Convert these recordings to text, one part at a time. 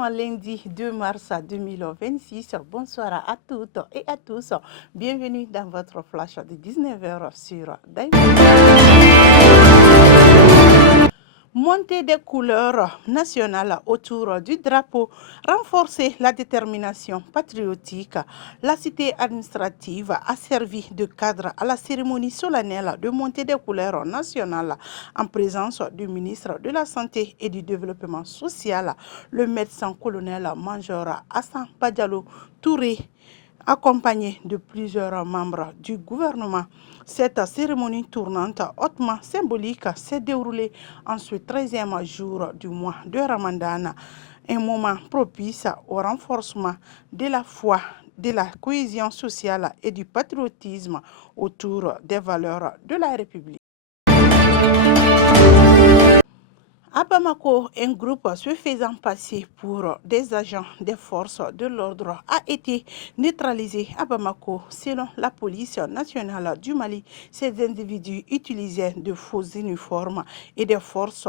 sommes lundi 2 mars 2026. Bonsoir à toutes et à tous. Bienvenue dans votre flash de 19h sur Diamond. Montée des couleurs nationales autour du drapeau, renforcer la détermination patriotique. La cité administrative a servi de cadre à la cérémonie solennelle de montée des couleurs nationales en présence du ministre de la Santé et du Développement social, le médecin-colonel-major Hassan Badialo Touré, accompagné de plusieurs membres du gouvernement. Cette cérémonie tournante hautement symbolique s'est déroulée en ce 13e jour du mois de Ramadan, un moment propice au renforcement de la foi, de la cohésion sociale et du patriotisme autour des valeurs de la République. À Bamako, un groupe se faisant passer pour des agents des forces de l'ordre a été neutralisé à Bamako. Selon la police nationale du Mali, ces individus utilisaient de faux uniformes et des fausses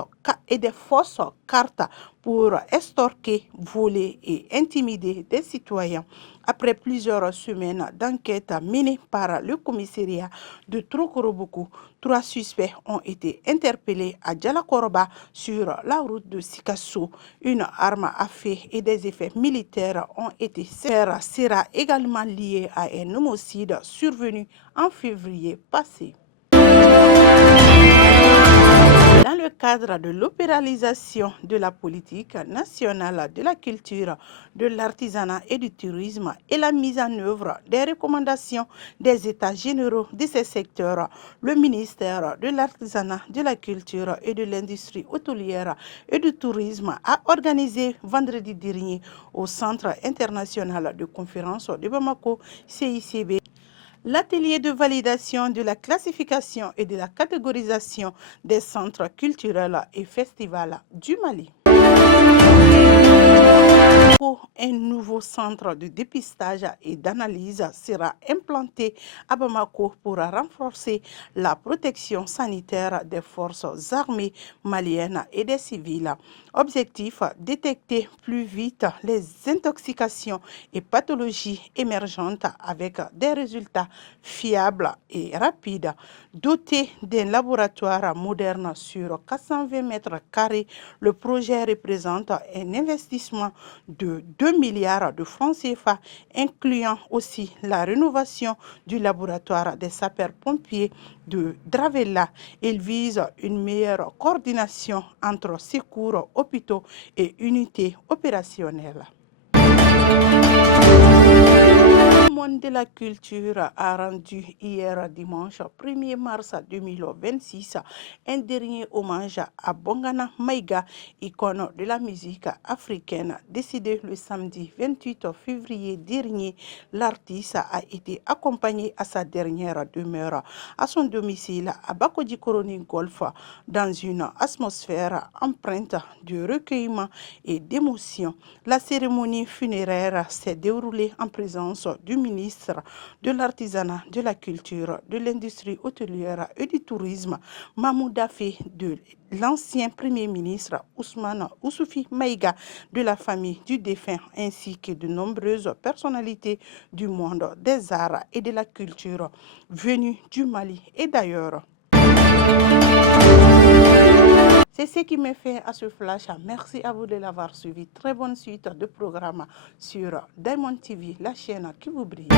cartes pour estorquer, voler et intimider des citoyens. Après plusieurs semaines d'enquête menées par le commissariat de Trokoroboku, 3 suspects ont été interpellés à Djalakoroba sur la route de Sikasso. Une arme à feu et des effets militaires ont été saisis. Sera également lié à un homicide survenu en février passé. Dans le cadre de l'opéralisation de la politique nationale de la culture, de l'artisanat et du tourisme et la mise en œuvre des recommandations des États généraux de ces secteurs, le ministère de l'artisanat, de la culture et de l'industrie hôtelière et du tourisme a organisé vendredi dernier au Centre international de conférences de Bamako, CICB, l'atelier de validation de la classification et de la catégorisation des centres culturels et festivals du Mali. Un nouveau centre de dépistage et d'analyse sera implanté à Bamako pour renforcer la protection sanitaire des forces armées maliennes et des civils. Objectif, détecter plus vite les intoxications et pathologies émergentes avec des résultats fiables et rapides. Doté d'un laboratoire moderne sur 420 mètres carrés, le projet représente un investissement de 2 milliards de francs CFA, incluant aussi la rénovation du laboratoire des sapeurs-pompiers de Dravella. Il vise une meilleure coordination entre secours, hôpitaux et unités opérationnelles. Le monde de la culture a rendu hier dimanche 1er mars 2026 un dernier hommage à Bongana Maïga, icône de la musique africaine. Décédé le samedi 28 février dernier, l'artiste a été accompagné à sa dernière demeure à son domicile à Bakodji-Koroni Golf dans une atmosphère empreinte de recueillement et d'émotion. La cérémonie funéraire s'est déroulée en présence du ministre de l'Artisanat, de la Culture, de l'Industrie hôtelière et du Tourisme, Mahmoud Dafé, de l'ancien Premier ministre Ousmane Ousoufi Maïga, de la famille du défunt, ainsi que de nombreuses personnalités du monde des arts et de la culture venues du Mali et d'ailleurs. C'est ce qui me fait à ce flash. Merci à vous de l'avoir suivi. Très bonne suite de programme sur Diamond TV, la chaîne qui vous brille.